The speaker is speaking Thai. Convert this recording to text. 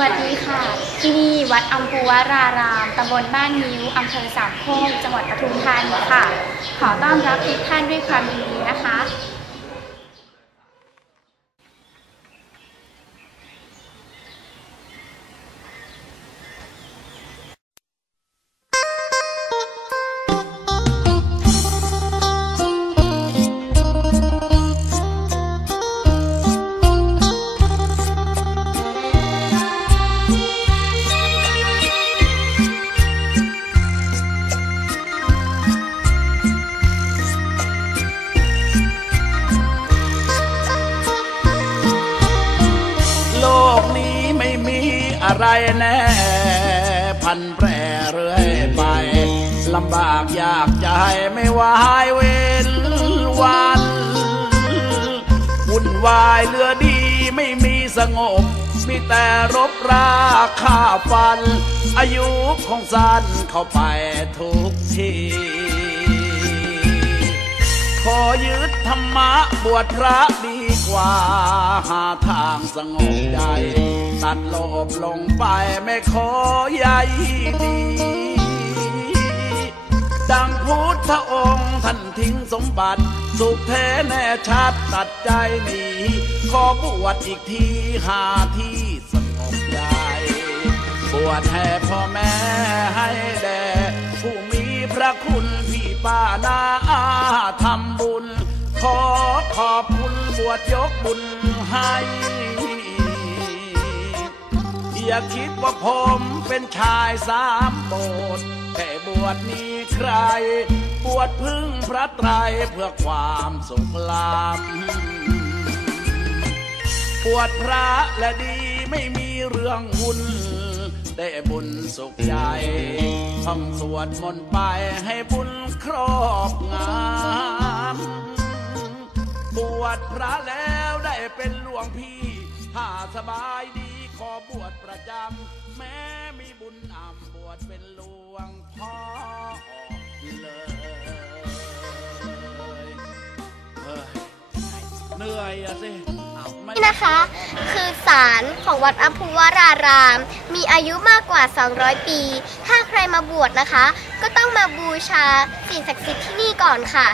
วัสดีค่ะ ที่นี่วัดอัมพูวาราราม ตำบลบ้านนิ้ว อำเภอสามโคกจังหวัดปทุมธานีค่ะ ขอต้อนรับทุกท่านด้วยความยินดีนะคะ อะไรแน่พันแปรเรื่อยไปลำบากยากใจไม่วายเว้นวันวุ่นวายเรือดีไม่มีสงบ มีแต่รบราฆ่าฟัน อายุของสันเข้าไปทุกทีขอยึดธรรมะบวชพระดีกว่า หาทางสงบใจ ตัดโลภลงไปไม่ขอใยดี ดังพุทธองค์ท่านทิ้งสมบัติ สุขแท้แน่ชัดตัดใจหนีขอบวชอีกทีหาที่สงบใจบวชให้พ่อแม่ให้แด่ผู้มีพระคุณพี่ป้านาอาทำบุญ ขอขอบคุณบวชยกบุญให้ อย่าคิดว่าผมเป็นชายสามโบสแค่บวชนี้ใคร บวชพึ่งพระไตรเพื่อความสุขลำปวดพระและดีไม่มีเรื่องวุ่นได้บุญสุขใจท่องสวดมนต์ไปให้บุญครอบงามบวชพระแล้วได้เป็นหลวงพี่ถ้าสบายดี ขอบวชประจำ แม้มีบุญอ่ำบวชเป็นหลวงพ่อเลยเฮ้ยเหนื่อยอะสิเอาไม่ นี่นะคะ คือศาลของวัดอัมพุวาราราม มีอายุมากกว่า 200 ปี ถ้าใครมาบวชนะคะ ก็ต้องมาบูชาสิ่งศักดิ์สิทธิ์ที่นี่ก่อนค่ะ